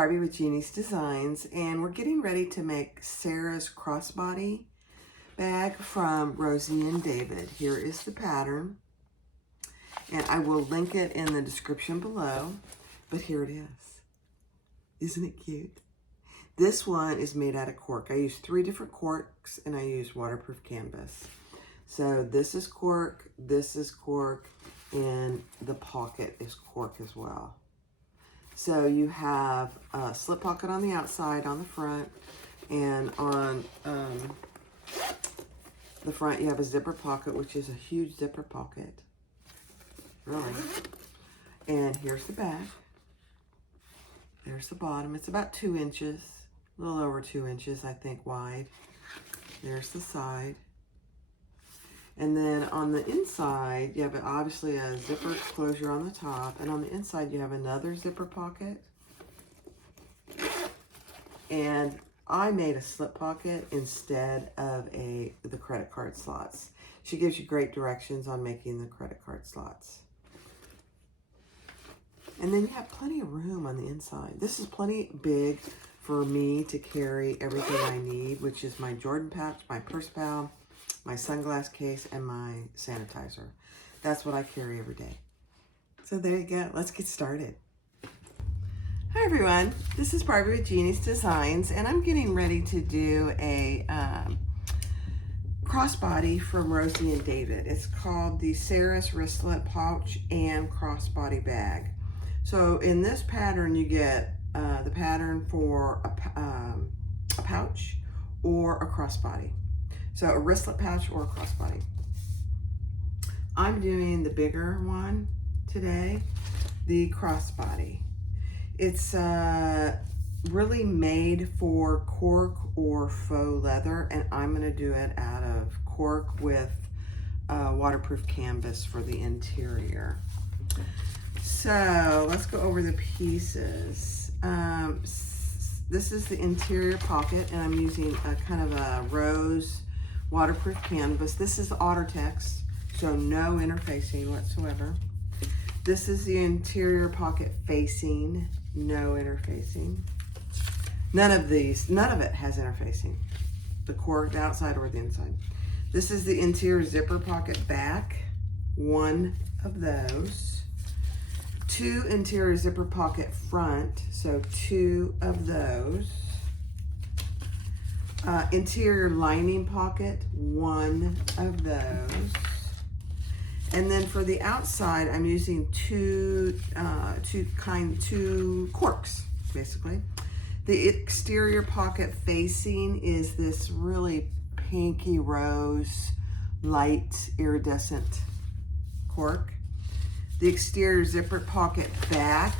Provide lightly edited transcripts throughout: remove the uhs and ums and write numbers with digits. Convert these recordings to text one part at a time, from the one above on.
Barbie with Jeannie's Designs, and we're getting ready to make Sarah's crossbody bag from Rosie and David. Here is the pattern, and I will link it in the description below, but here it is. Isn't it cute? This one is made out of cork. I use 3 different corks, and I use waterproof canvas. So this is cork, and the pocket is cork as well. So you have a slip pocket on the outside, on the front, and on the front you have a zipper pocket, which is a huge zipper pocket, really. And here's the back. There's the bottom. It's about 2 inches, a little over 2 inches, I think, wide. There's the side. And then on the inside, you have obviously a zipper closure on the top, and on the inside you have another zipper pocket. And I made a slip pocket instead of the credit card slots. She gives you great directions on making the credit card slots. And then you have plenty of room on the inside. This is plenty big for me to carry everything I need, which is my Jordan pouch, my purse pal, my sunglass case, and my sanitizer. That's what I carry every day. So there you go. Let's get started. Hi everyone. This is Barbie with Jeannie's Designs, and I'm getting ready to do a crossbody from Rosie and David. It's called the Sarah's wristlet pouch and crossbody bag. So in this pattern, you get the pattern for a pouch or a crossbody. So a wristlet pouch or a crossbody. I'm doing the bigger one today, the crossbody. It's really made for cork or faux leather, and I'm going to do it out of cork with waterproof canvas for the interior. So let's go over the pieces. This is the interior pocket, and I'm using a kind of a rose waterproof canvas. This is OtterTex, so no interfacing whatsoever. This is the interior pocket facing, no interfacing. None of it has interfacing. The cork, the outside or the inside. This is the interior zipper pocket back, 1 of those. 2 interior zipper pocket front, so 2 of those. Interior lining pocket, 1 of those. And then for the outside, I'm using two corks, basically. The exterior pocket facing is this really pinky rose, light iridescent cork. The exterior zipper pocket back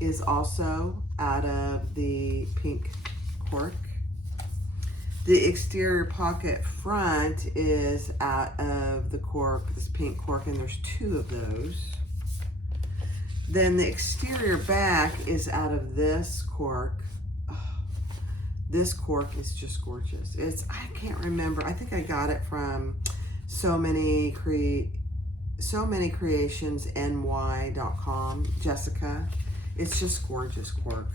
is also out of the pink cork. The exterior pocket front is out of the cork, this pink cork, and there's 2 of those. Then the exterior back is out of this cork. Oh, this cork is just gorgeous. I can't remember. I think I got it from so many creations ny.com, Jessica. It's just gorgeous cork.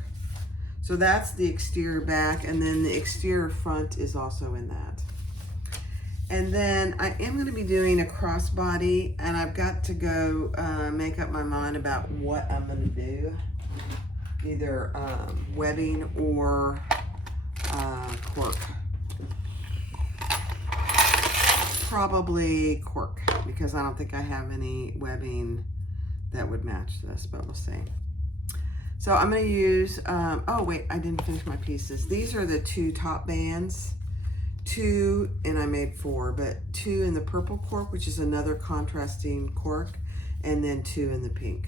So that's the exterior back, and then the exterior front is also in that. And then I am going to be doing a crossbody, and I've got to go make up my mind about what I'm going to do. Either webbing or cork. Probably cork, because I don't think I have any webbing that would match this, but we'll see. So I'm going to use, oh wait, I didn't finish my pieces. These are the 2 top bands, 2, and I made 4, but 2 in the purple cork, which is another contrasting cork, and then 2 in the pink.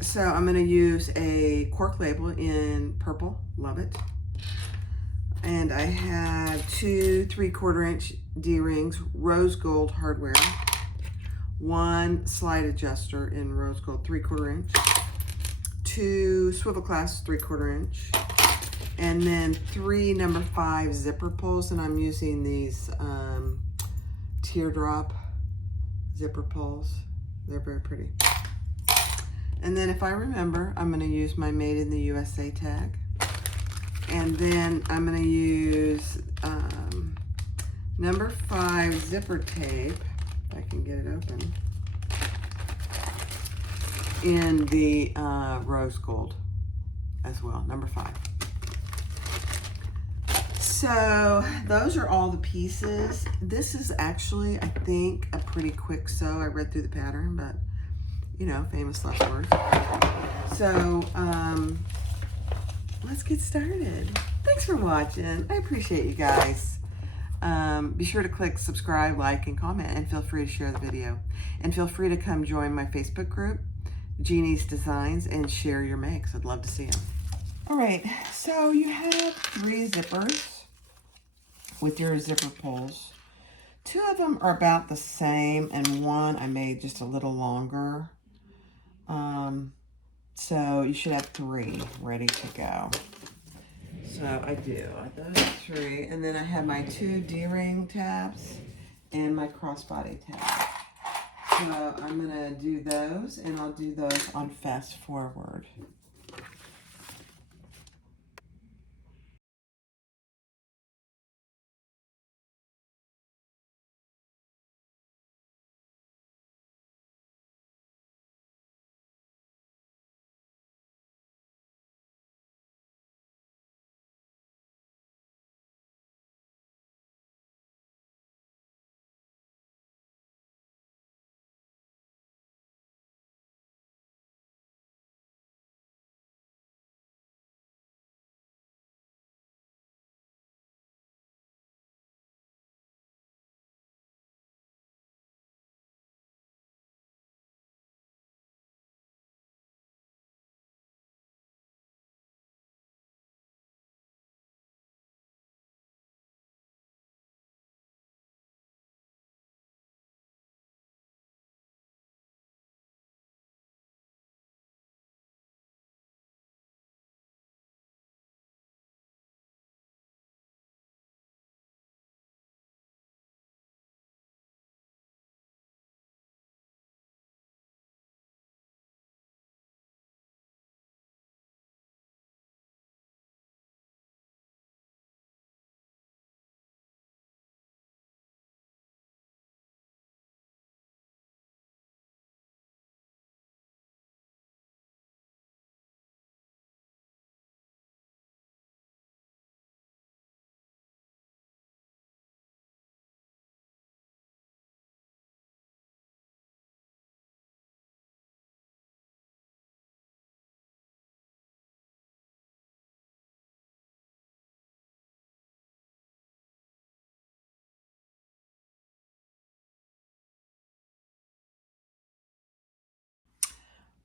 So I'm going to use a cork label in purple, love it. And I have 2 3/4 inch D-rings, rose gold hardware. 1 slide adjuster in rose gold 3/4 inch, 2 swivel clasp 3/4 inch, and then 3 number 5 zipper pulls, and I'm using these teardrop zipper pulls. They're very pretty. And then if I remember, I'm going to use my Made in the USA tag. And then I'm going to use number 5 zipper tape, if I can get it open, in the rose gold as well, number 5. So those are all the pieces. This is actually, I think, a pretty quick sew. I read through the pattern, but you know, famous last words. So let's get started. Thanks for watching. I appreciate you guys. Be sure to click subscribe, like, and comment, and feel free to share the video. And feel free to come join my Facebook group, Jeannie's Designs, and share your makes. I'd love to see them. All right, so you have 3 zippers with your zipper pulls. 2 of them are about the same, and 1 I made just a little longer. So you should have 3 ready to go. So I do, those 3, and then I have my 2 D-ring tabs and my crossbody tab. So I'm gonna do those, and I'll do those on fast forward.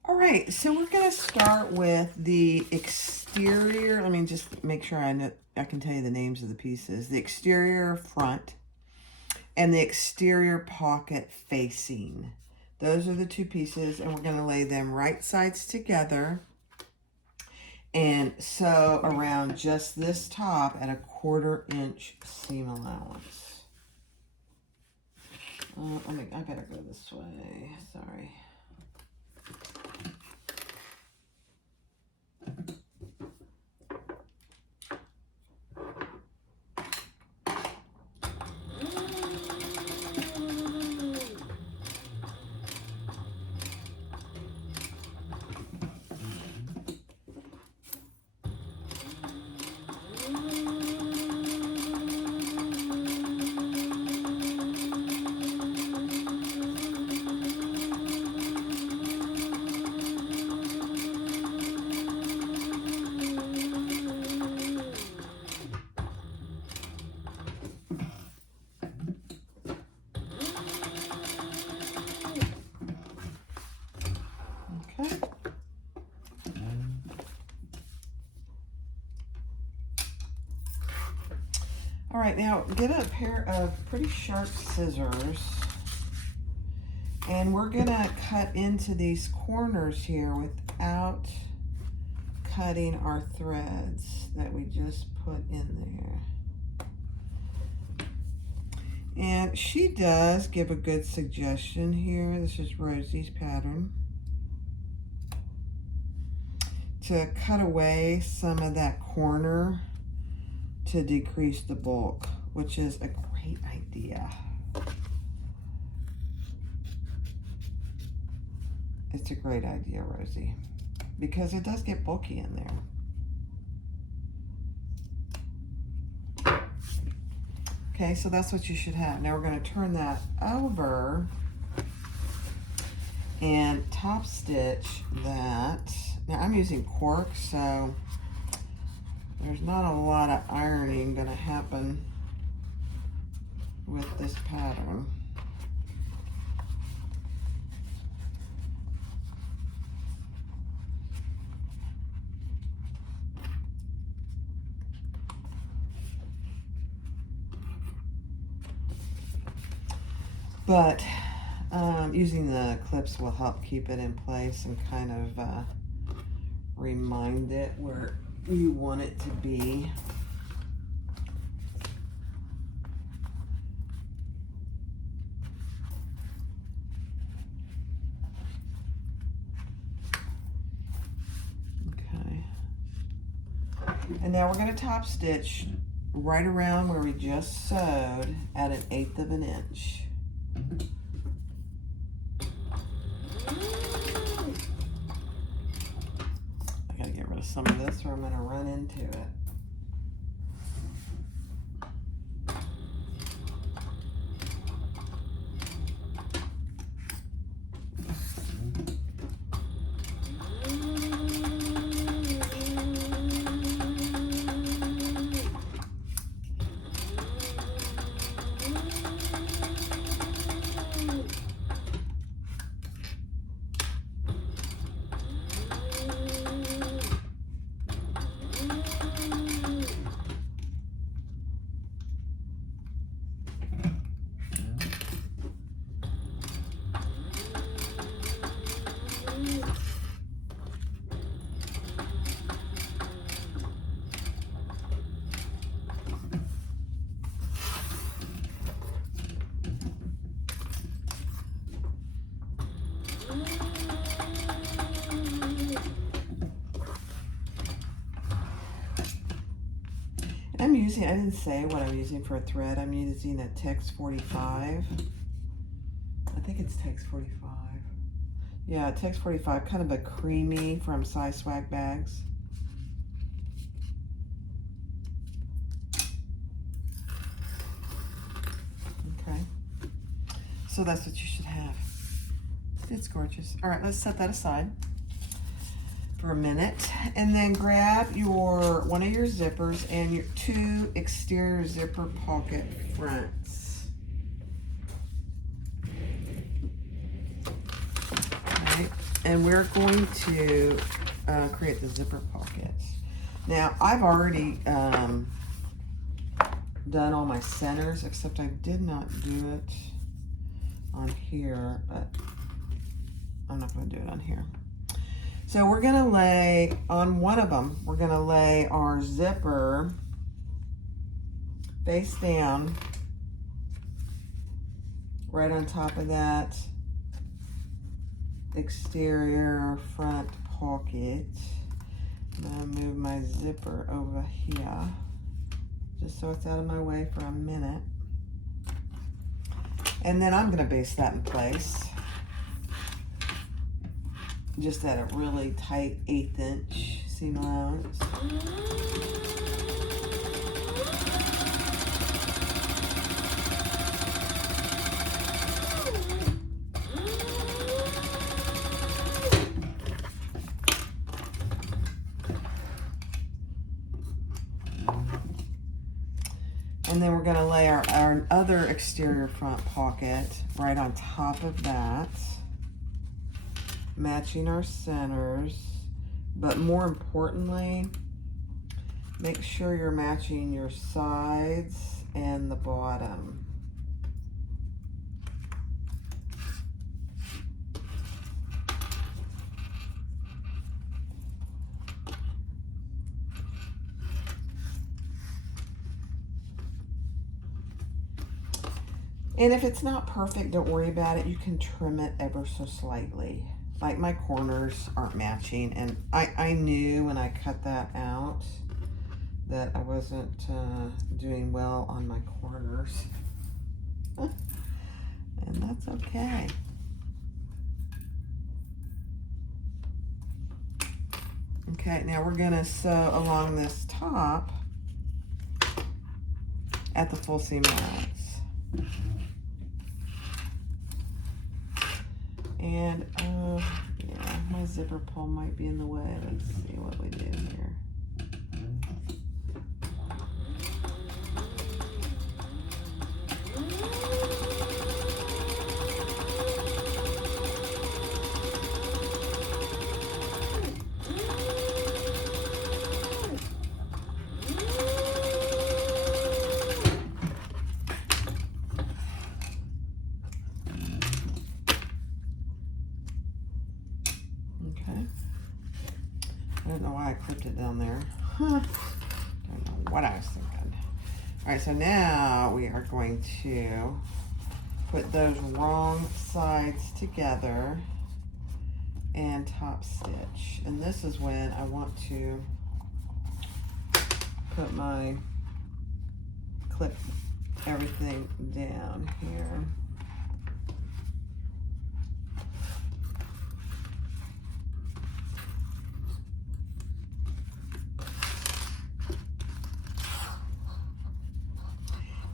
All right, so we're going to start with the exterior. Let me just make sure I can tell you the names of the pieces. The exterior front and the exterior pocket facing. Those are the 2 pieces, and we're going to lay them right sides together and sew around just this top at a 1/4 inch seam allowance. I better go this way. Sorry. Okay. All right, now get a pair of pretty sharp scissors, and we're gonna cut into these corners here without cutting our threads that we just put in there. And she does give a good suggestion here. This is Rosie's pattern. to cut away some of that corner to decrease the bulk, which is a great idea. It's a great idea, Rosie, because it does get bulky in there. Okay, so that's what you should have. Now we're going to turn that over and top stitch that. Now I'm using cork, so there's not a lot of ironing going to happen with this pattern. But using the clips will help keep it in place and kind of remind it where you want it to be. Okay. And now we're going to top stitch right around where we just sewed at 1/8 of an inch. I gotta get rid of some of this or I'm gonna run into it. I didn't say what I'm using for a thread. I'm using a Tex 45. I think it's Tex 45. Yeah, Tex 45, kind of a creamy from Size Swag Bags. Okay. So that's what you should have. It's gorgeous. All right, let's set that aside for a minute, and then grab one of your zippers and your 2 exterior zipper pocket fronts. Okay, and we're going to create the zipper pockets. Now I've already done all my centers, except I did not do it on here, but I'm not going to do it on here. So we're going to lay on one of them, we're going to lay our zipper face down right on top of that exterior front pocket. I'm going to move my zipper over here just so it's out of my way for a minute. And then I'm going to baste that in place. Just at a really tight 1/8 inch seam allowance. And then we're going to lay our other exterior front pocket right on top of that, matching our centers, but more importantly, make sure you're matching your sides and the bottom. And if it's not perfect, don't worry about it. You can trim it ever so slightly. like my corners aren't matching, and I knew when I cut that out that I wasn't doing well on my corners. And that's okay. Okay, now we're gonna sew along this top at the full seam allowance. And yeah, my zipper pull might be in the way. Let's see what we do here. I don't know why I clipped it down there. Don't know what I was thinking. All right, so now we are going to put those wrong sides together and top stitch. And this is when I want to put my clip everything down here.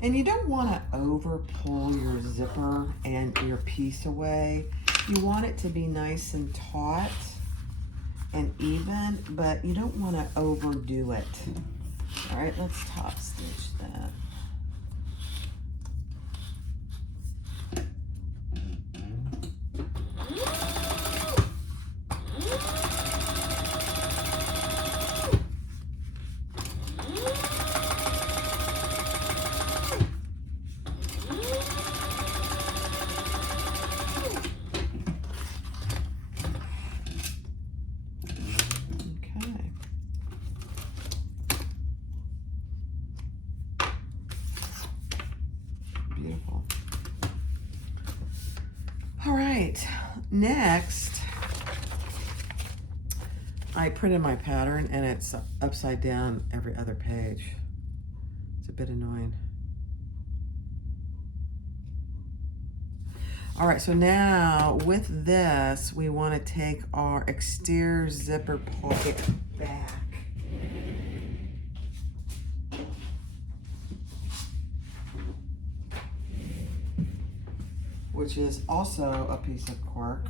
And you don't want to over pull your zipper and your piece away. You want it to be nice and taut and even, but you don't want to overdo it. All right, let's top stitch that. Beautiful. All right, next, I printed my pattern and it's upside down every other page. It's a bit annoying. All right, so now with this, we want to take our exterior zipper pocket back. Which is also a piece of cork.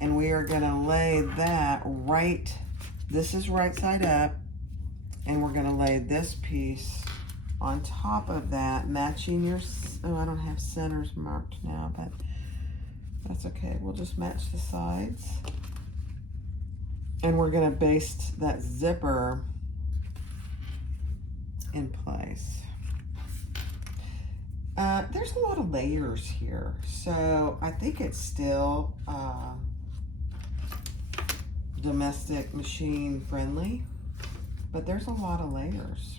And we are gonna lay that right, this is right side up, and we're gonna lay this piece on top of that, matching your, oh, I don't have centers marked now, but that's okay. We'll just match the sides. And we're gonna baste that zipper in place. There's a lot of layers here, so I think it's still domestic machine friendly, but there's a lot of layers,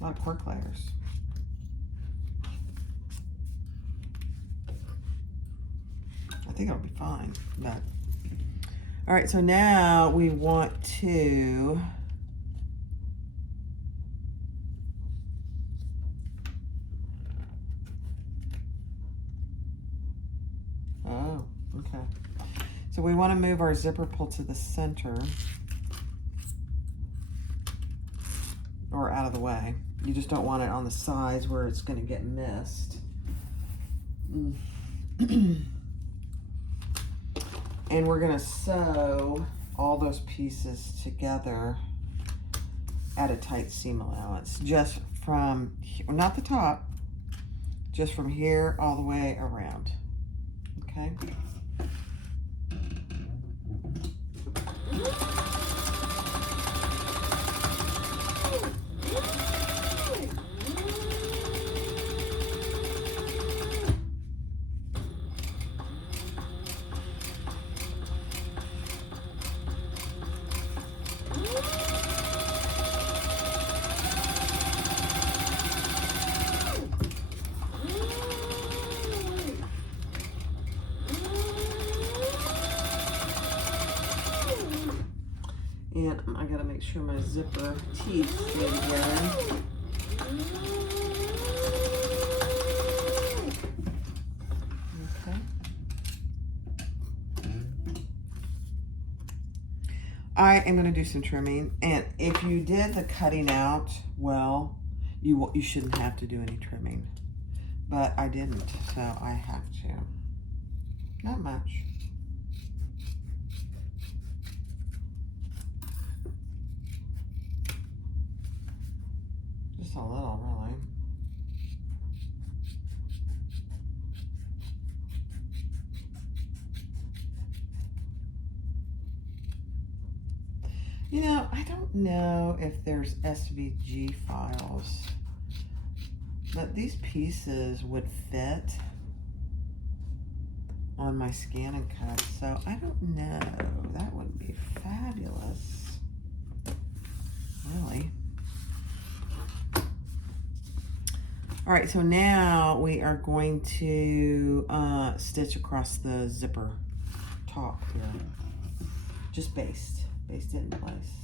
a lot of cork layers. I think it'll be fine, but all right, so now we want to okay. So we want to move our zipper pull to the center or out of the way. You just don't want it on the sides where it's going to get missed. And we're going to sew all those pieces together at a tight seam allowance, just from, not the top, just from here all the way around. Okay. then I gotta make sure my zipper teeth stay together. Okay. I am gonna do some trimming, and if you did the cutting out, well, you shouldn't have to do any trimming, but I didn't, so I have to. Not much. Just a little, really. You know, I don't know if there's SVG files, but these pieces would fit on my scan and cut, so I don't know. That would be fabulous. Really. All right, so now we are going to stitch across the zipper top here. Just baste it in place.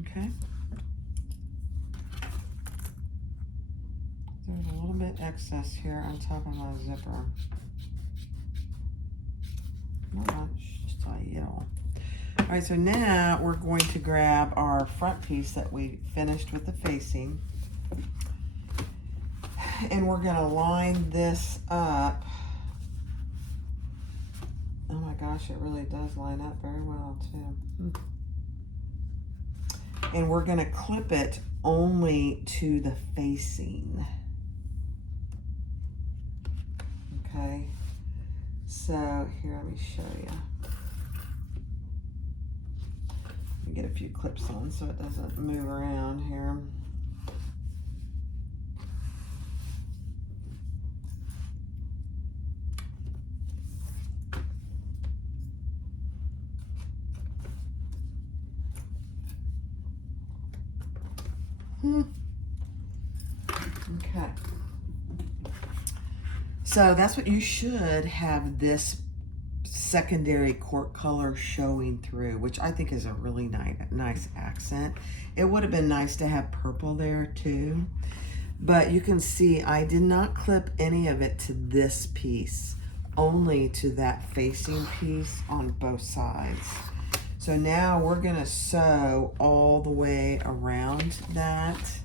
Okay. There's a little bit excess here on top of my zipper. Not much, just a little. All right, so now we're going to grab our front piece that we finished with the facing, and we're gonna line this up. Oh my gosh, it really does line up very well too. And we're gonna clip it only to the facing. Okay, so here, let me show you. Let me get a few clips on so it doesn't move around here. Okay. So that's what you should have this secondary cork color showing through, which I think is a really nice accent. It would have been nice to have purple there too, but you can see I did not clip any of it to this piece, only to that facing piece on both sides. So now we're gonna sew all the way around that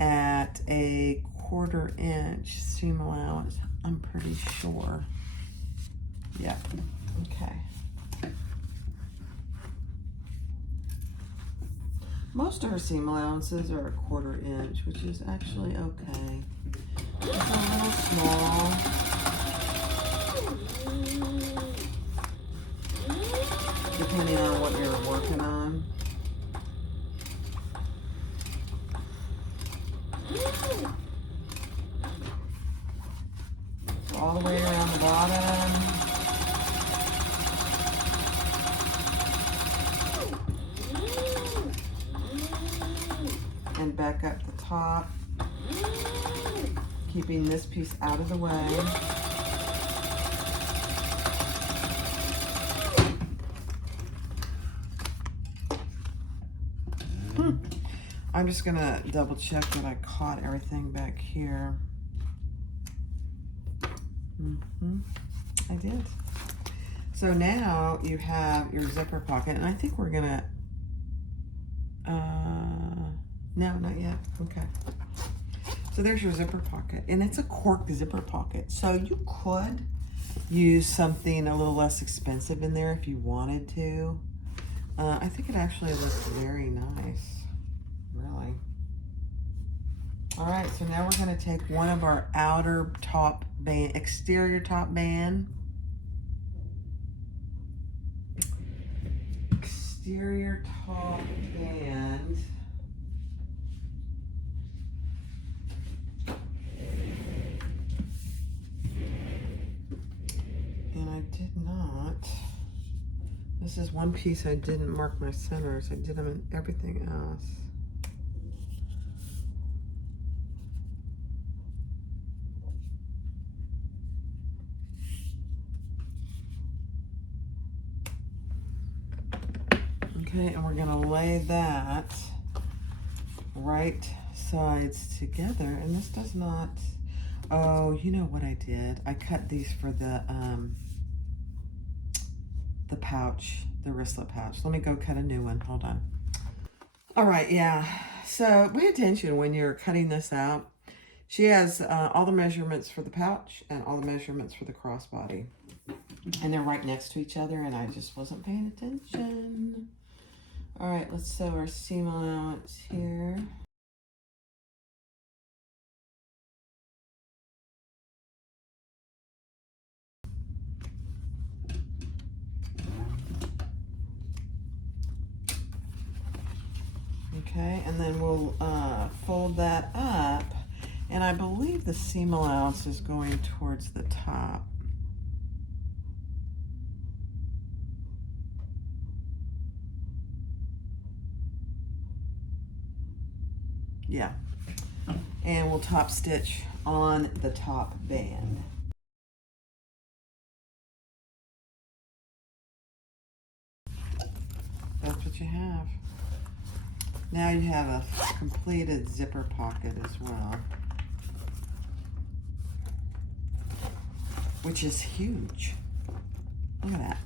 at a 1/4 inch seam allowance, I'm pretty sure. Yeah, okay. Most of her seam allowances are a 1/4 inch, which is actually okay. It's a little small. Depending on what you're working on. All the way around the bottom. And back up the top. Keeping this piece out of the way. I'm just gonna double check that I caught everything back here. I did. So now you have your zipper pocket, and I think we're gonna, no, not yet, okay. So there's your zipper pocket, and it's a cork zipper pocket. So you could use something a little less expensive in there if you wanted to. I think it actually looks very nice. Really. All right, so now we're gonna take one of our outer top band, exterior top band. Exterior top band. not. This is one piece I didn't mark my centers. I did them in everything else. Okay, and we're gonna lay that right sides together. And this does not, oh, you know what I did? I cut these for the pouch, the wristlet pouch. Let me go cut a new one, hold on. All right, yeah, so pay attention when you're cutting this out. She has all the measurements for the pouch and all the measurements for the crossbody. And they're right next to each other, and I just wasn't paying attention. All right, let's sew our seam allowance here. Okay, and then we'll fold that up, and I believe the seam allowance is going towards the top. Yeah, and we'll top stitch on the top band. That's what you have. Now you have a completed zipper pocket as well, which is huge. Look at that.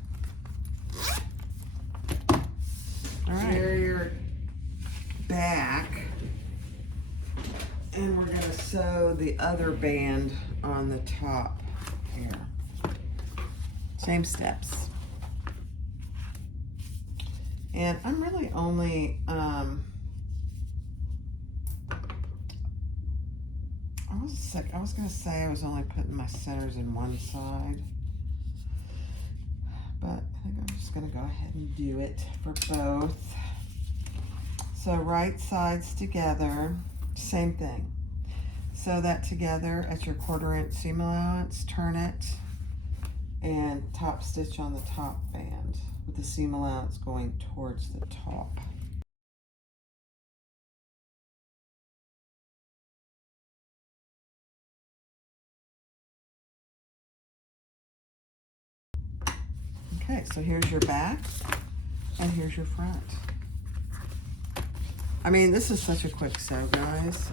All right. Here you're back, and we're gonna sew the other band on the top here. Same steps. And I'm really only, I was gonna say I was only putting my centers in one side, but I think I'm just gonna go ahead and do it for both. So right sides together, same thing. Sew that together at your 1/4" seam allowance, turn it, and top stitch on the top band with the seam allowance going towards the top. Okay, so here's your back and here's your front. I mean, this is such a quick sew, guys.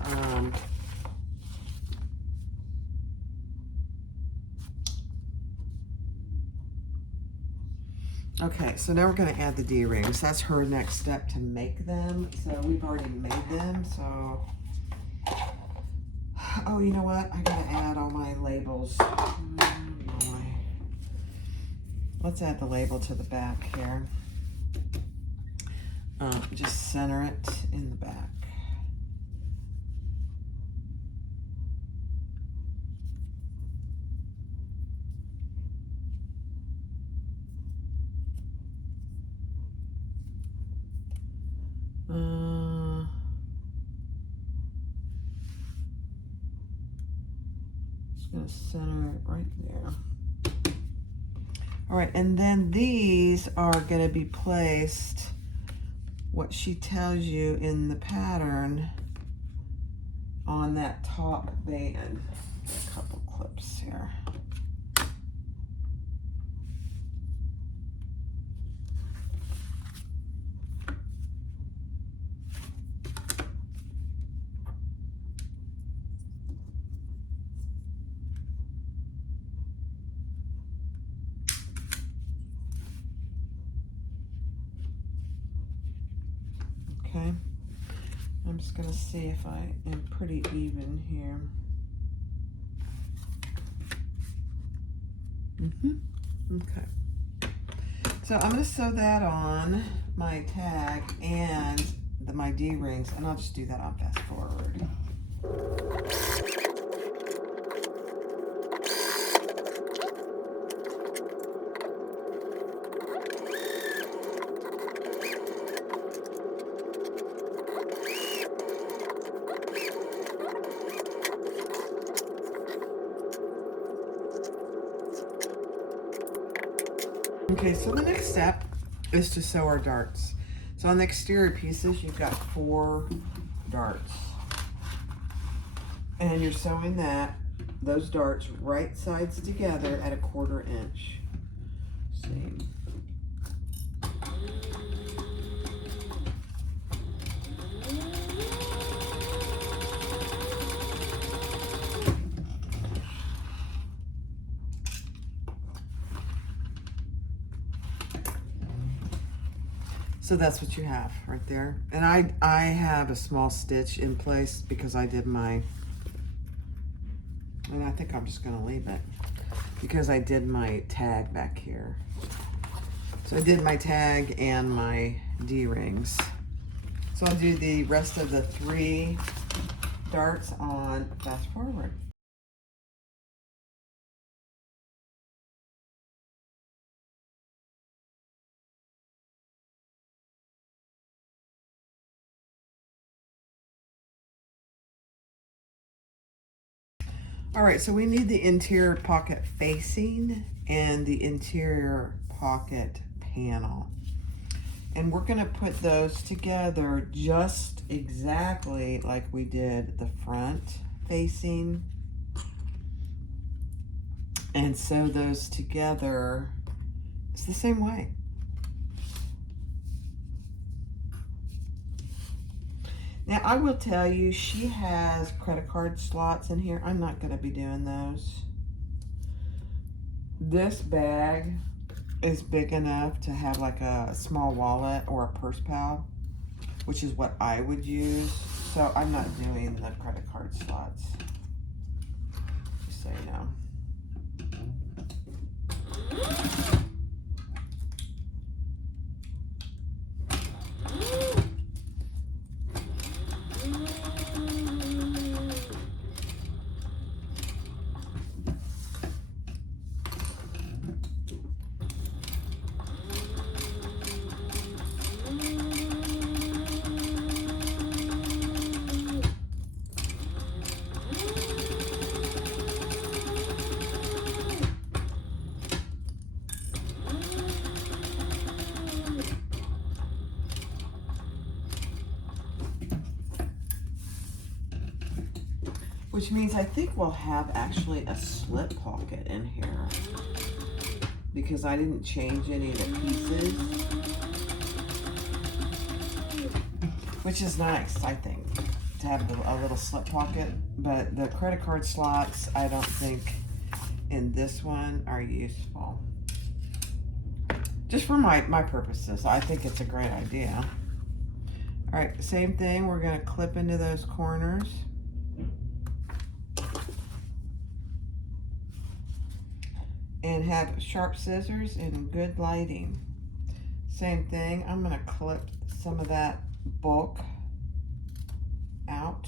Okay, so now we're going to add the D-rings. That's her next step to make them. So we've already made them, so... Oh, you know what? I got to add all my labels. Let's add the label to the back here. Just center it in the back. Just gonna center it right there. All right, and then these are gonna be placed what she tells you in the pattern on that top band. A couple clips here. Okay, I'm just gonna see if I am pretty even here. Okay, so I'm gonna sew that on my tag and my D-rings, and I'll just do that on fast forward. Okay, so the next step is to sew our darts. So on the exterior pieces, you've got 4 darts. And you're sewing those darts right sides together at 1/4 inch. See? So that's what you have right there. And I have a small stitch in place because I did my, and I think I'm just gonna leave it because I did my tag back here. So I did my tag and my D-rings. So I'll do the rest of the 3 darts on fast forward. All right, so we need the interior pocket facing and the interior pocket panel. And we're gonna put those together just exactly like we did the front facing and sew those together. It's the same way. Now, I will tell you, she has credit card slots in here. I'm not going to be doing those. This bag is big enough to have like a small wallet or a purse pal, which is what I would use. So I'm not doing the credit card slots. Just so you know. Which means I think we'll have actually a slip pocket in here because I didn't change any of the pieces, which is nice, I think, to have a little slip pocket. But the credit card slots, I don't think in this one are useful. Just for my purposes, I think it's a great idea. All right, same thing, we're gonna clip into those corners. And have sharp scissors and good lighting. Same thing, I'm gonna clip some of that bulk out.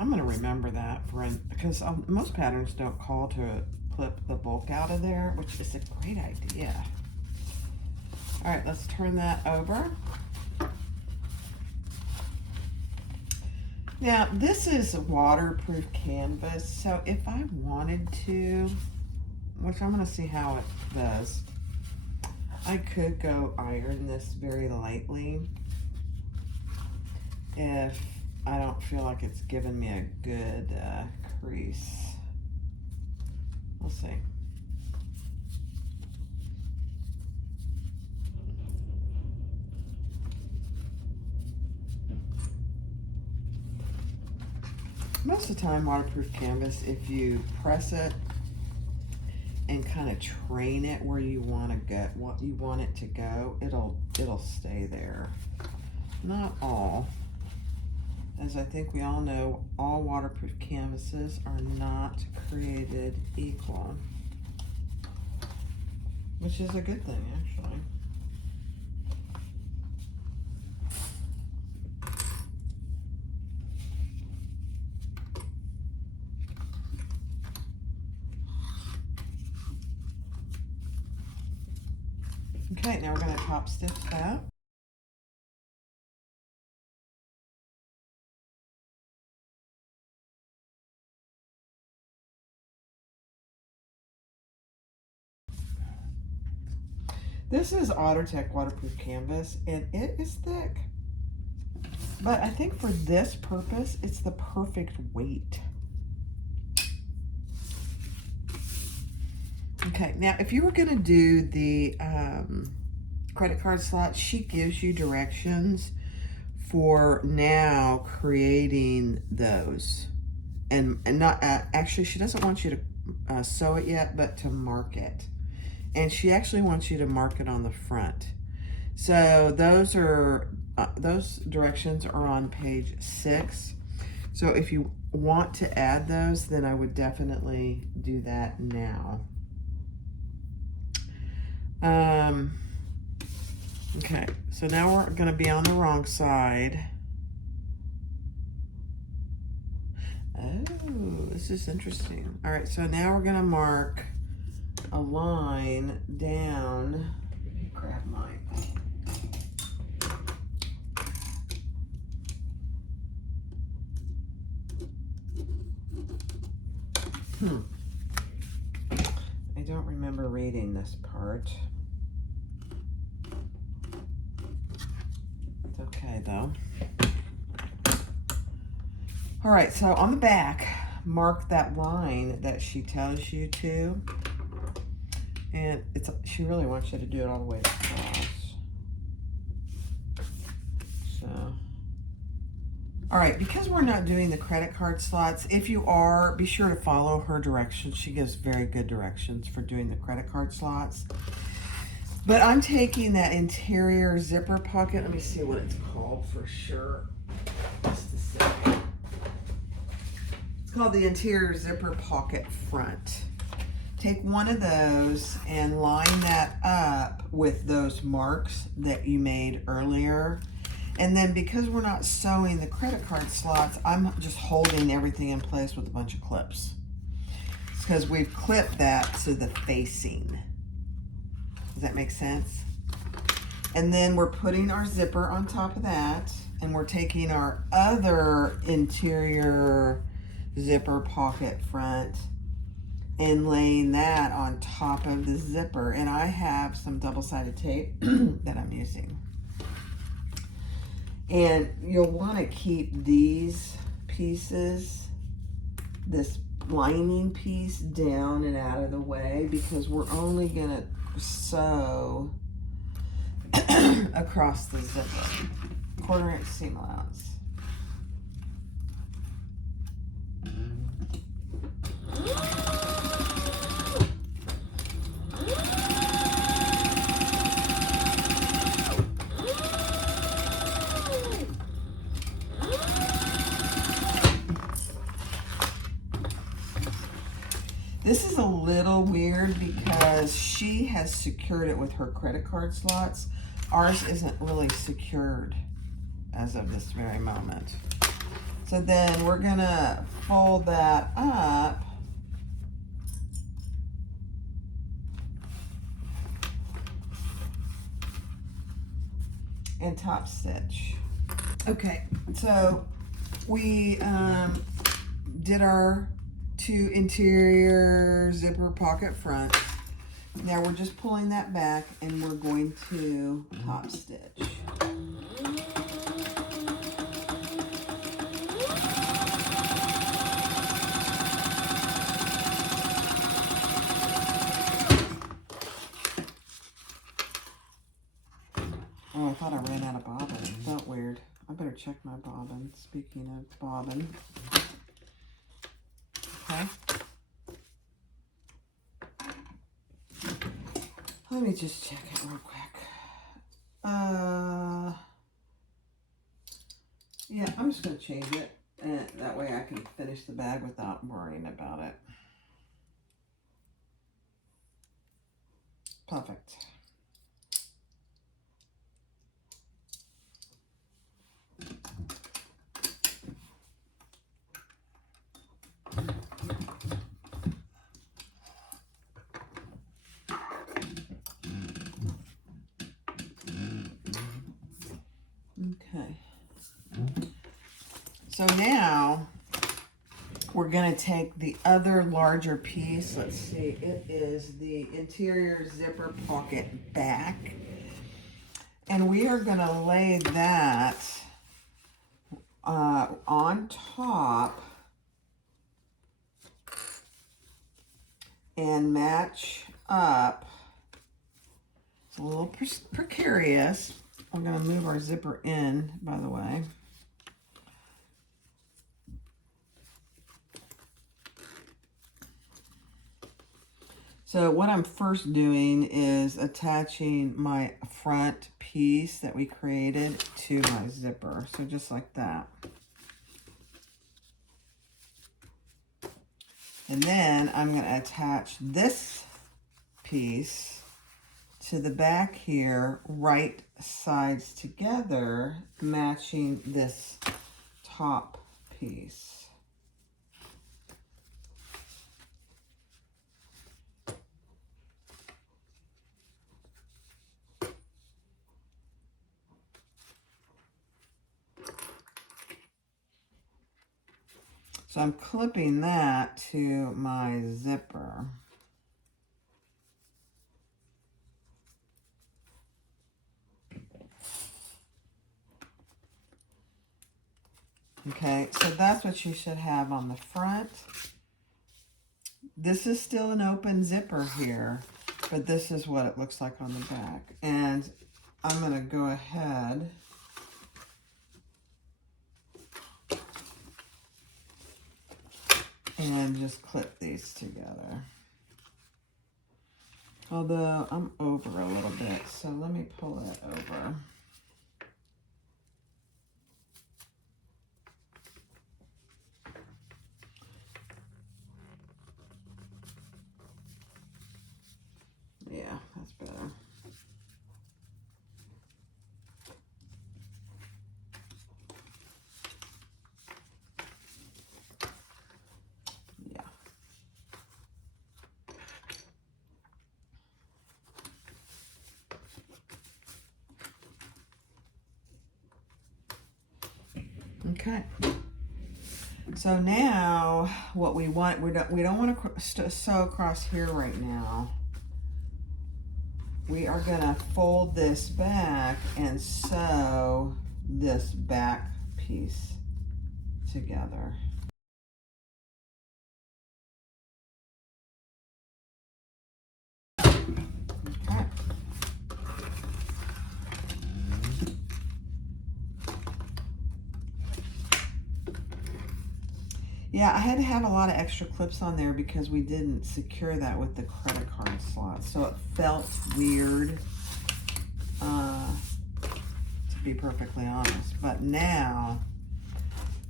I'm gonna remember that because most patterns don't call to clip the bulk out of there, which is a great idea. All right, let's turn that over. Now, this is waterproof canvas, so if I wanted to, which I'm gonna see how it does, I could go iron this very lightly if I don't feel like it's giving me a good crease. We'll see. Most of the time, waterproof canvas, if you press it and kind of train it where you want to get what you want it to go, it'll stay there. Not all, as I think we all know, all waterproof canvases are not created equal, which is a good thing, actually. Okay, now we're going to top stitch that. This is OtterTech waterproof canvas, and it is thick. But I think for this purpose, it's the perfect weight. Okay, now if you were gonna do the credit card slots, she gives you directions for now creating those. And not, actually she doesn't want you to sew it yet, but to mark it. And she actually wants you to mark it on the front. So those directions are on page 6. So if you want to add those, then I would definitely do that now. Okay, so now we're gonna be on the wrong side. Oh, this is interesting. All right, so now we're gonna mark a line down. Let me grab mine. I don't remember reading this part. It's okay though. All right, so on the back, mark that line that she tells you to. And she really wants you to do it all the way across. So, all right, because we're not doing the credit card slots, if you are, be sure to follow her directions. She gives very good directions for doing the credit card slots. But I'm taking that interior zipper pocket. Let me see what it's called for sure. Just a second. It's called the interior zipper pocket front. Take one of those and line that up with those marks that you made earlier. And then because we're not sewing the credit card slots, I'm just holding everything in place with a bunch of clips. It's because we've clipped that to the facing. Does that make sense? And then we're putting our zipper on top of that, and we're taking our other interior zipper pocket front and laying that on top of the zipper. And I have some double-sided tape that I'm using. And you'll want to keep these pieces, this lining piece, down and out of the way, because we're only going to sew across the zipper. 1/4 inch seam allowance. This is a little weird because she has secured it with her credit card slots. Ours isn't really secured as of this very moment. So then we're gonna fold that up and top stitch. Okay, so we did our 2 interior zipper pocket front. Now we're just pulling that back and we're going to top stitch. Oh, I thought I ran out of bobbin. Felt weird. I better check my bobbin. Speaking of bobbin. Okay. Let me just check it real quick. Yeah, I'm just going to change it. And that way I can finish the bag without worrying about it. Perfect. Okay. So now we're going to take the other larger piece. Let's see, it is the interior zipper pocket back. And we are going to lay that on top and match up. It's a little precarious. I'm going to move our zipper in, by the way. So what I'm first doing is attaching my front piece that we created to my zipper. So just like that. And then I'm going to attach this piece to the back here, right sides together, matching this top piece. So I'm clipping that to my zipper. Okay, so that's what you should have on the front. This is still an open zipper here, but this is what it looks like on the back. And I'm going to go ahead and just clip these together. Although I'm over a little bit, so let me pull that over. Yeah, that's better. Yeah. Okay. So now what we want, we don't want to sew across here right now. We are going to fold this back and sew this back piece together. Okay. Yeah, I had to have a lot of extra clips on there because we didn't secure that with the credit card slot. So it felt weird, to be perfectly honest. But now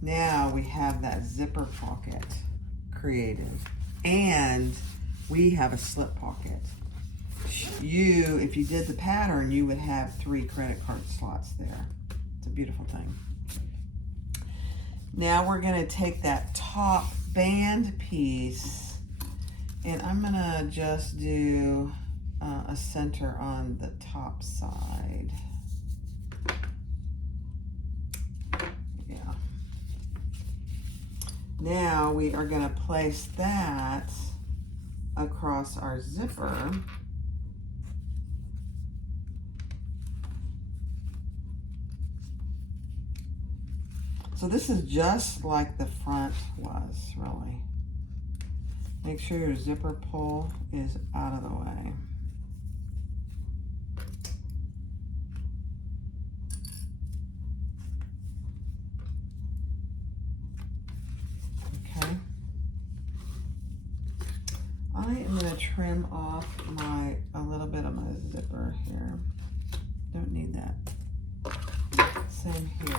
we have that zipper pocket created. And we have a slip pocket. If you did the pattern, you would have 3 credit card slots there. It's a beautiful thing. Now we're going to take that top band piece and I'm going to just do a center on the top side. Yeah. Now we are going to place that across our zipper. So this is just like the front was, really. Make sure your zipper pull is out of the way. Okay. I am going to trim off a little bit of my zipper here. Don't need that. Same here.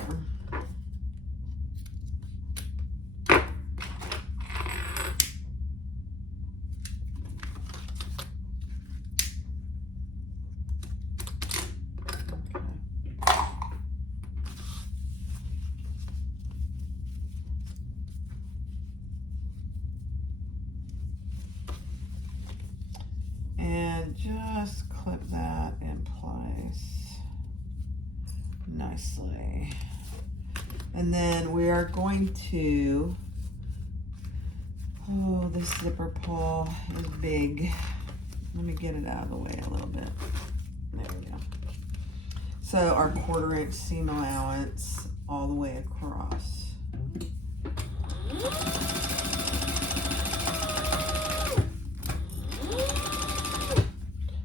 And just clip that in place nicely. And then we are going to Oh, this zipper pull is big. Let me get it out of the way a little bit. There we go. So our 1/4 inch seam allowance all the way across.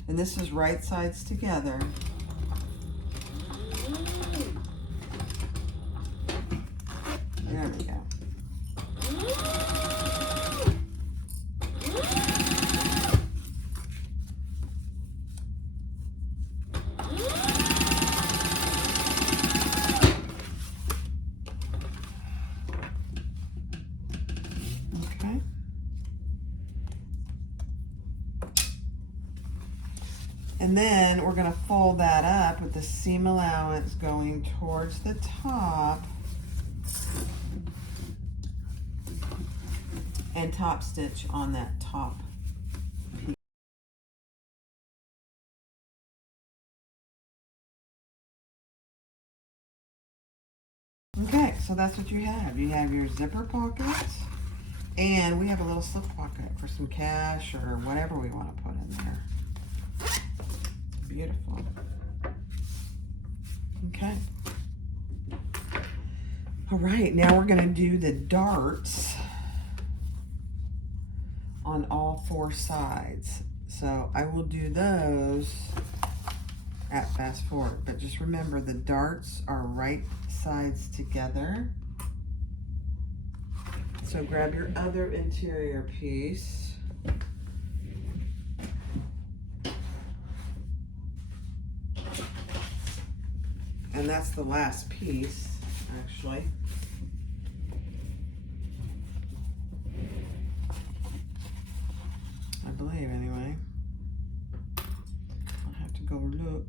And this is right sides together. There we go. Okay. And then we're going to fold that up with the seam allowance going towards the top and top stitch on that top piece. Okay, so that's what you have. You have your zipper pockets, and we have a little slip pocket for some cash or whatever we want to put in there. Beautiful. Okay. All right, now we're going to do the darts on all 4 sides. So I will do those at fast forward, but just remember the darts are right sides together. So grab your other interior piece. And that's the last piece, actually. I believe, anyway. I'll have to go look.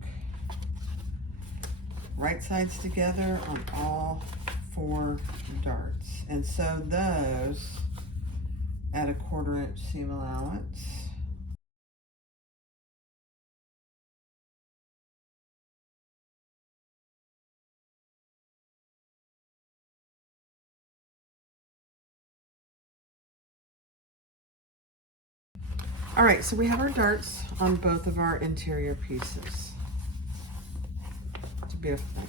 Right sides together on all 4 darts. And so those at a 1/4 inch seam allowance. All right, so we have our darts on both of our interior pieces. It's a beautiful thing.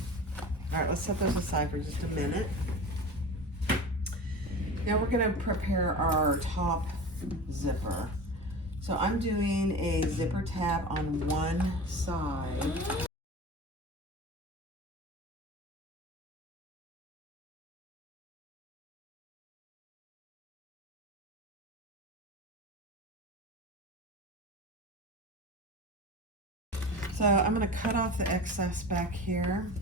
All right, let's set those aside for just a minute. Now we're gonna prepare our top zipper. So I'm doing a zipper tab on one side. So I'm going to cut off the excess back here.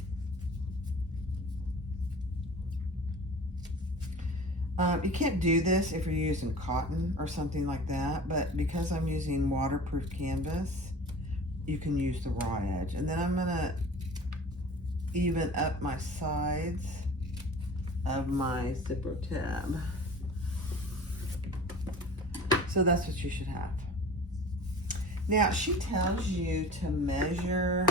You can't do this if you're using cotton or something like that, but because I'm using waterproof canvas, you can use the raw edge. And then I'm going to even up my sides of my zipper tab. So that's what you should have. Now, she tells you to measure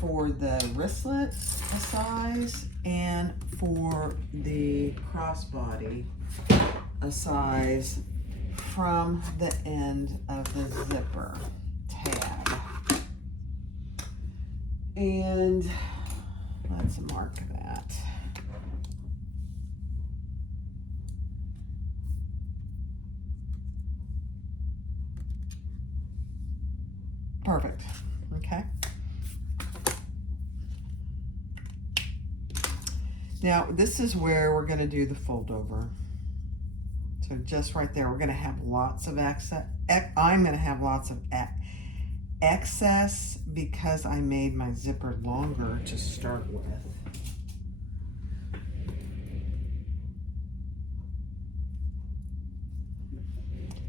for the wristlet a size and for the crossbody a size from the end of the zipper tab. And let's mark that. Perfect. Okay. Now, this is where we're going to do the fold over. So just right there, we're going to have lots of excess. I'm going to have lots of excess because I made my zipper longer to start with.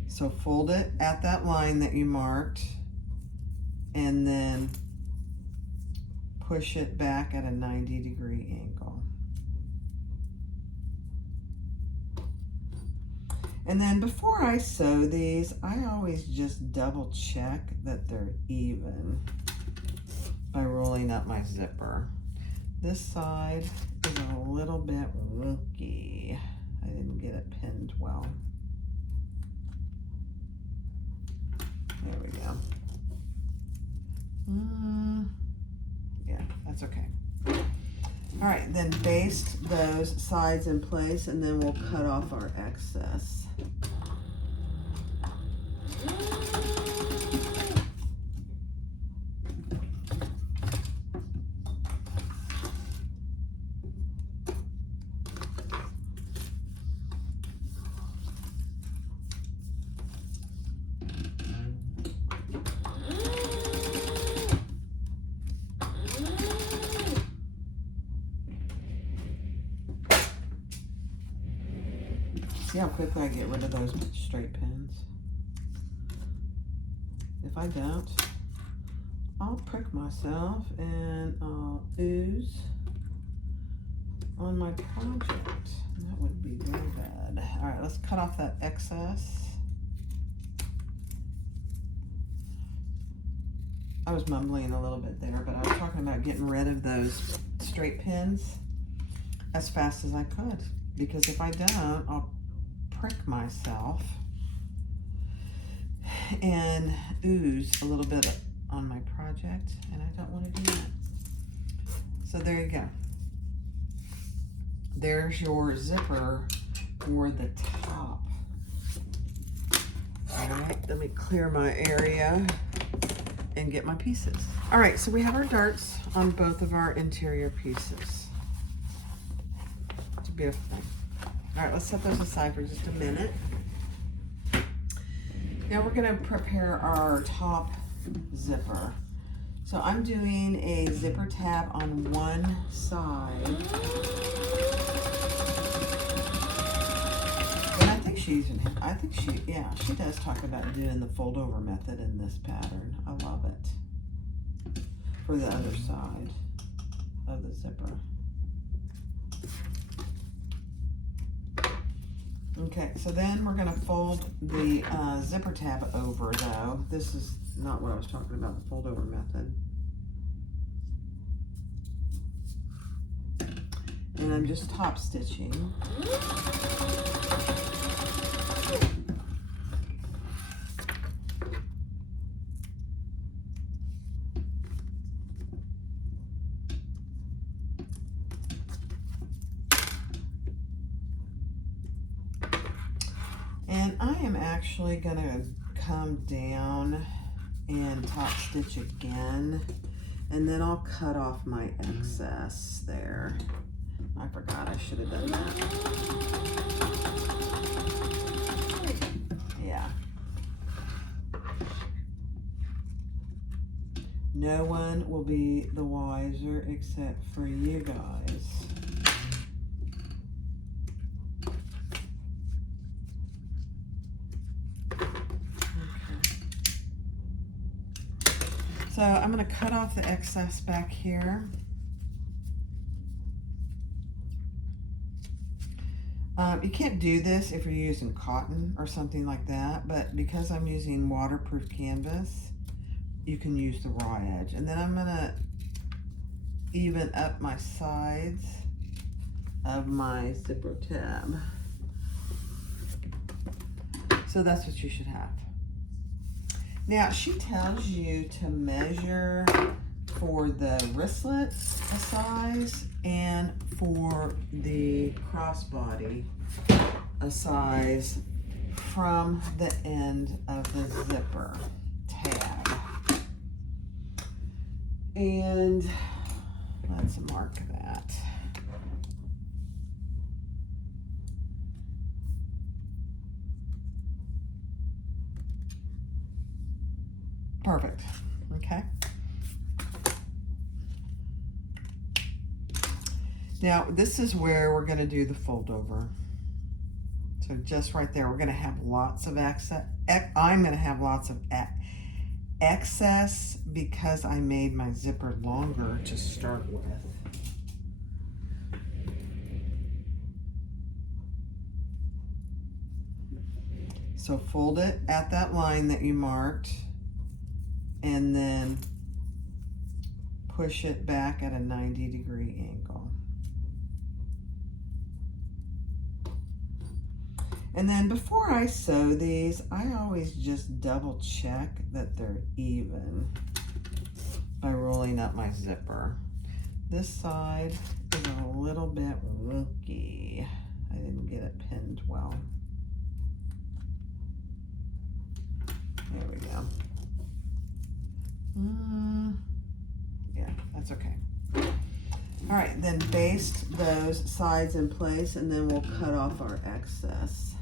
So fold it at that line that you marked, and then push it back at a 90-degree angle. And then before I sew these, I always just double check that they're even by rolling up my zipper. This side is a little bit wonky. I didn't get it pinned well. There we go. Yeah, that's okay. All right, then baste those sides in place, and then we'll cut off our excess. See how quickly I get rid of those straight pins? If I don't, I'll prick myself and I'll ooze on my project. That would be very bad. All right, let's cut off that excess. I was mumbling a little bit there, but I was talking about getting rid of those straight pins as fast as I could, because if I don't, I'll prick myself and ooze a little bit on my project, and I don't want to do that. So there you go. There's your zipper for the top. All right, let me clear my area and get my pieces. All right, so we have our darts on both of our interior pieces. It's a beautiful thing. All right, let's set those aside for just a minute. Now we're gonna prepare our top zipper. So I'm doing a zipper tab on one side. And she does talk about doing the fold over method in this pattern. I love it. For the other side of the zipper. Okay, so then we're gonna fold the zipper tab over though. This is not what I was talking about, the fold over method. And I'm just top stitching. And I am actually gonna come down and top stitch again, and then I'll cut off my excess there. I forgot I should have done that. Yeah. No one will be the wiser except for you guys. So I'm going to cut off the excess back here. You can't do this if you're using cotton or something like that, but because I'm using waterproof canvas, you can use the raw edge. And then I'm going to even up my sides of my zipper tab. So that's what you should have. Now, she tells you to measure for the wristlet a size and for the crossbody a size from the end of the zipper tab. And let's mark that. Perfect. Okay. Now, this is where we're going to do the fold over. So just right there, we're going to have lots of excess. I'm going to have lots of excess because I made my zipper longer to start with. So fold it at that line that you marked, and then push it back at a 90-degree angle. And then before I sew these, I always just double check that they're even by rolling up my zipper. This side is a little bit wonky. I didn't get it pinned well. There we go. Yeah, that's okay. All right, then baste those sides in place, and then we'll cut off our excess.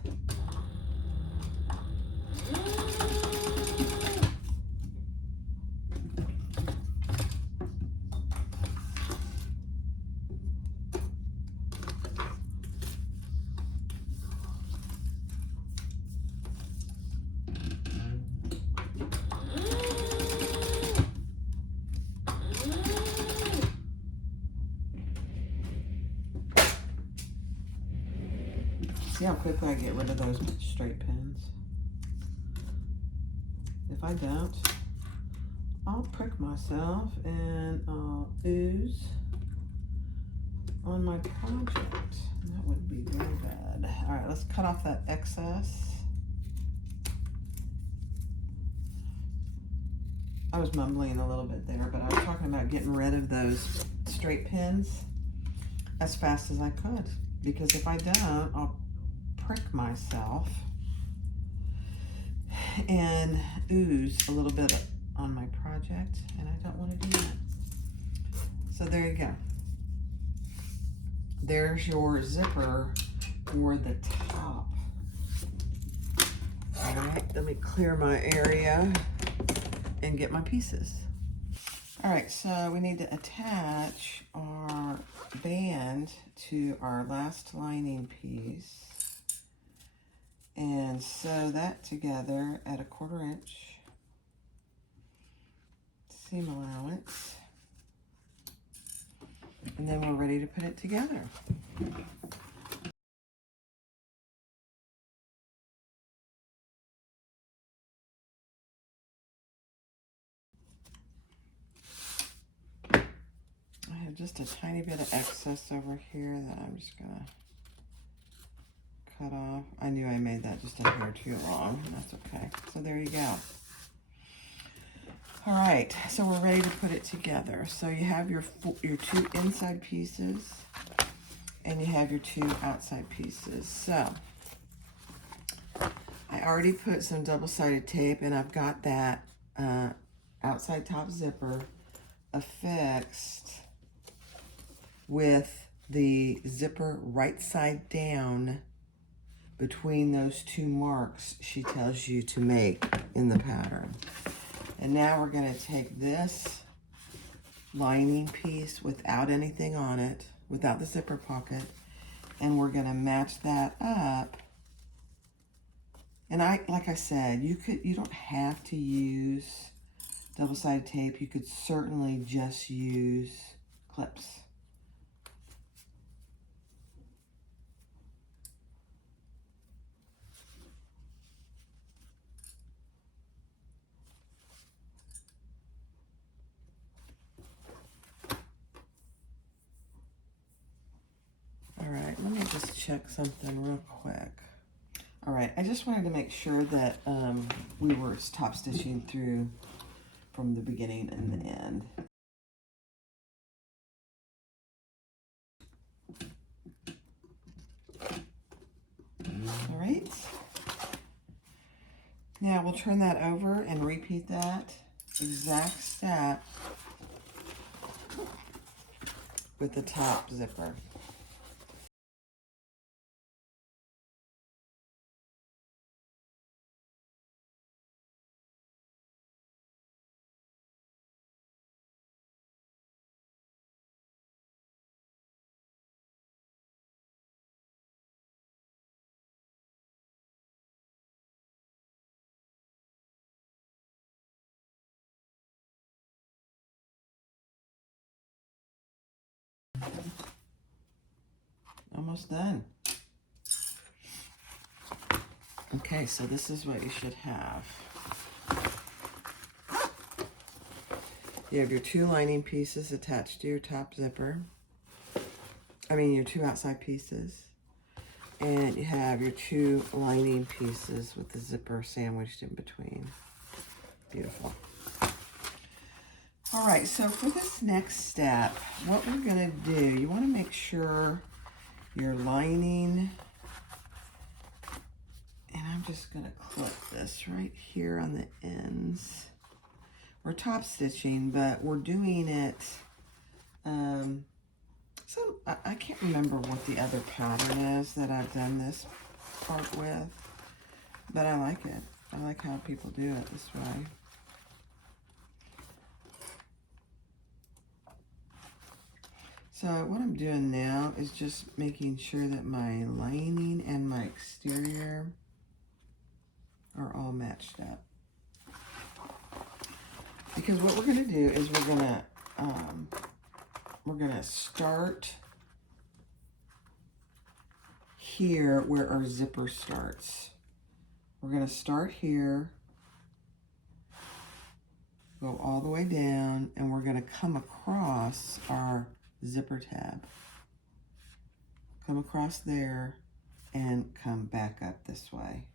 See how quickly I get rid of those straight pins? If I don't, I'll prick myself and I'll ooze on my project. That would be very bad. All right, let's cut off that excess. I was mumbling a little bit there, but I was talking about getting rid of those straight pins as fast as I could, because if I don't, I'll prick myself and ooze a little bit on my project, and I don't want to do that. So there you go. There's your zipper for the top. All right, let me clear my area and get my pieces. All right, so we need to attach our band to our last lining piece and sew that together at 1/4 inch seam allowance, and then we're ready to put it together. I have just a tiny bit of excess over here that I'm just gonna cut off. I knew I made that just a hair too long. That's okay. So there you go. All right, so we're ready to put it together. So you have your 2 inside pieces and you have your 2 outside pieces. So I already put some double-sided tape, and I've got that outside top zipper affixed with the zipper right side down between those 2 marks she tells you to make in the pattern. And now we're going to take this lining piece without anything on it, without the zipper pocket, and we're going to match that up. And like I said, you don't have to use double-sided tape. You could certainly just use clips. All right, let me just check something real quick. All right, I just wanted to make sure that we were top stitching through from the beginning and the end. All right. Now we'll turn that over and repeat that exact step with the top zipper. Almost done. Okay, so this is what you should have. You have your 2 lining pieces attached to your top zipper. I mean your 2 outside pieces. And you have your two lining pieces with the zipper sandwiched in between. Beautiful. All right, so for this next step, what we're gonna do, you wanna make sure your lining, and I'm just gonna clip this right here on the ends. We're top stitching, but we're doing it, I can't remember what the other pattern is that I've done this part with, but I like it. I like how people do it this way. So what I'm doing now is just making sure that my lining and my exterior are all matched up. Because what we're gonna do is we're gonna start here where our zipper starts. We're gonna start here, go all the way down, and we're gonna come across our zipper tab. Come across there and come back up this way.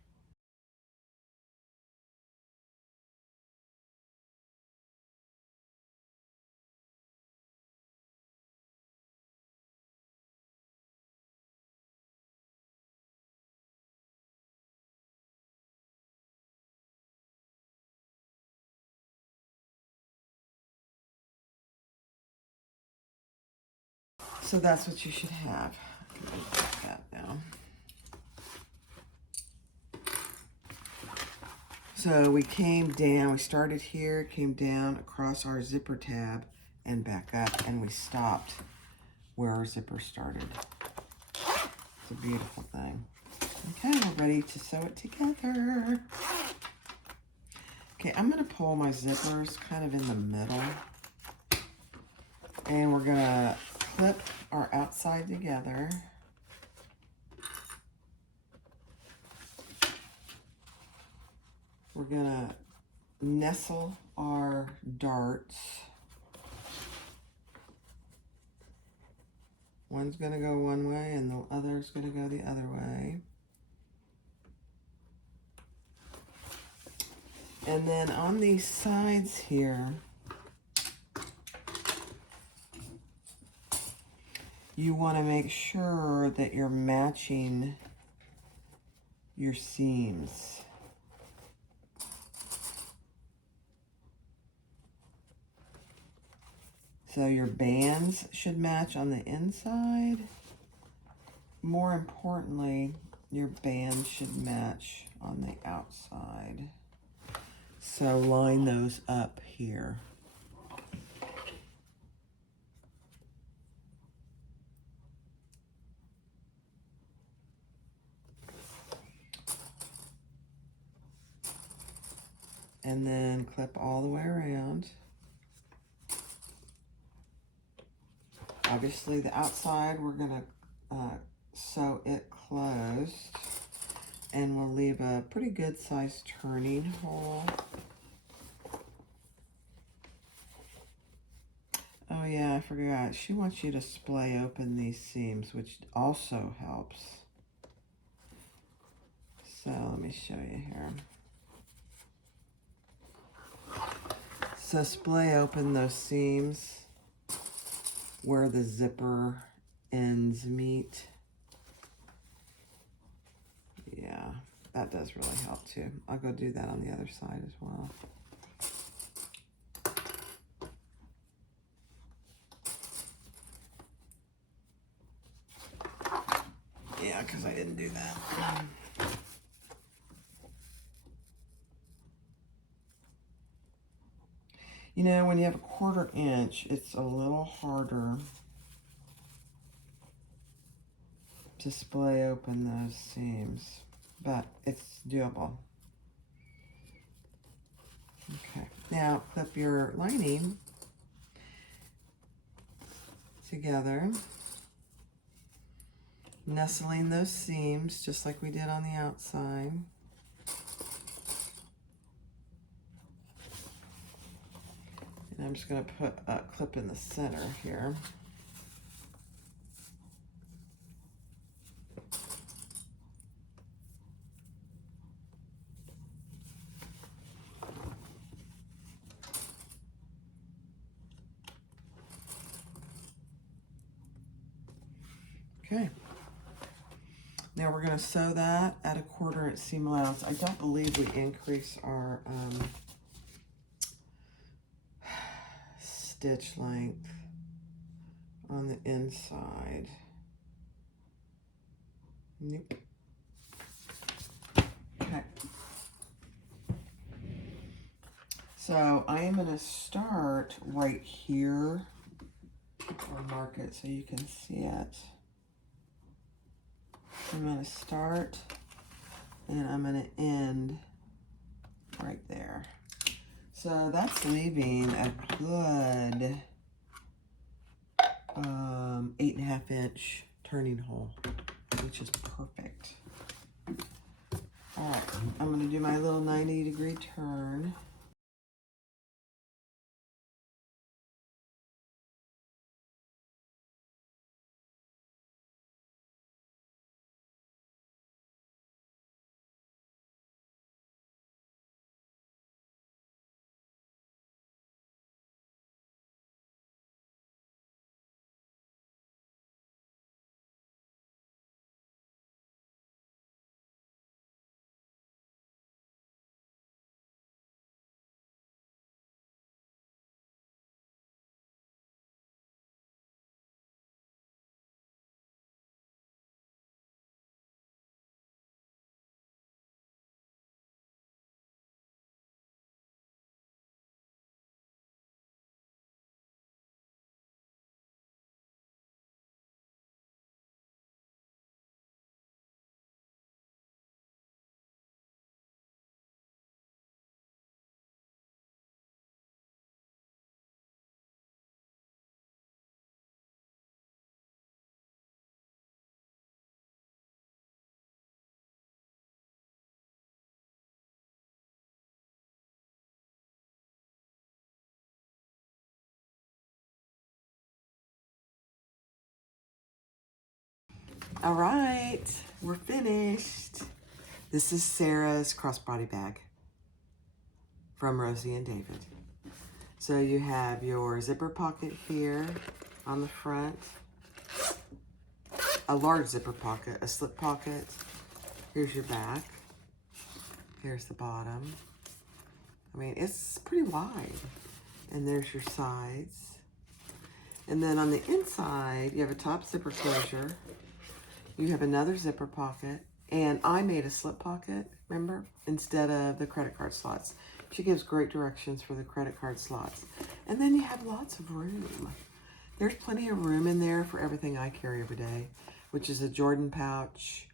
So that's what you should have. I can do that now. So we came down, we started here, came down across our zipper tab and back up, and we stopped where our zipper started. It's a beautiful thing. Okay, we're ready to sew it together. Okay, I'm gonna pull my zippers kind of in the middle, and we're gonna clip our outside together. We're gonna nestle our darts. One's gonna go one way and the other's gonna go the other way. And then on these sides here, you wanna make sure that you're matching your seams. So your bands should match on the inside. More importantly, your bands should match on the outside. So line those up here. And then clip all the way around. Obviously the outside, we're gonna sew it closed, and we'll leave a pretty good sized turning hole. Oh yeah, I forgot. She wants you to splay open these seams, which also helps. So let me show you here. So splay open those seams where the zipper ends meet. Yeah, that does really help too. I'll go do that on the other side as well. Yeah, because I didn't do that. You know, when you have a 1/4 inch, it's a little harder to splay open those seams, but it's doable. Okay, now clip your lining together, nestling those seams just like we did on the outside. And I'm just going to put a clip in the center here. Okay. Now we're going to sew that at a 1/4 inch seam allowance. I don't believe we increase our stitch length on the inside. Nope. Okay. So I am going to start right here. I'll mark it so you can see it. I'm going to start and I'm going to end right there. So that's leaving a good 8.5 inch turning hole, which is perfect. All right, I'm going to do my little 90-degree turn. All right, we're finished. This is Sarah's crossbody bag from Rosie and David. So you have your zipper pocket here on the front, a large zipper pocket, a slip pocket. Here's your back. Here's the bottom. I mean, it's pretty wide. And there's your sides. And then on the inside, you have a top zipper closure. You have another zipper pocket, and I made a slip pocket, remember, instead of the credit card slots. She gives great directions for the credit card slots. And then you have lots of room. There's plenty of room in there for everything I carry every day, which is a Jordan pouch,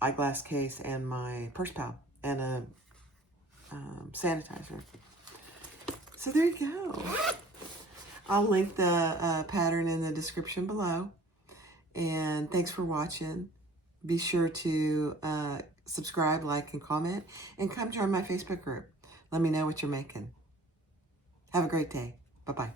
eyeglass case, and my purse pal, and a sanitizer. So there you go. I'll link the pattern in the description below. And thanks for watching. Be sure to subscribe, like, and comment. And come join my Facebook group. Let me know what you're making. Have a great day. Bye-bye.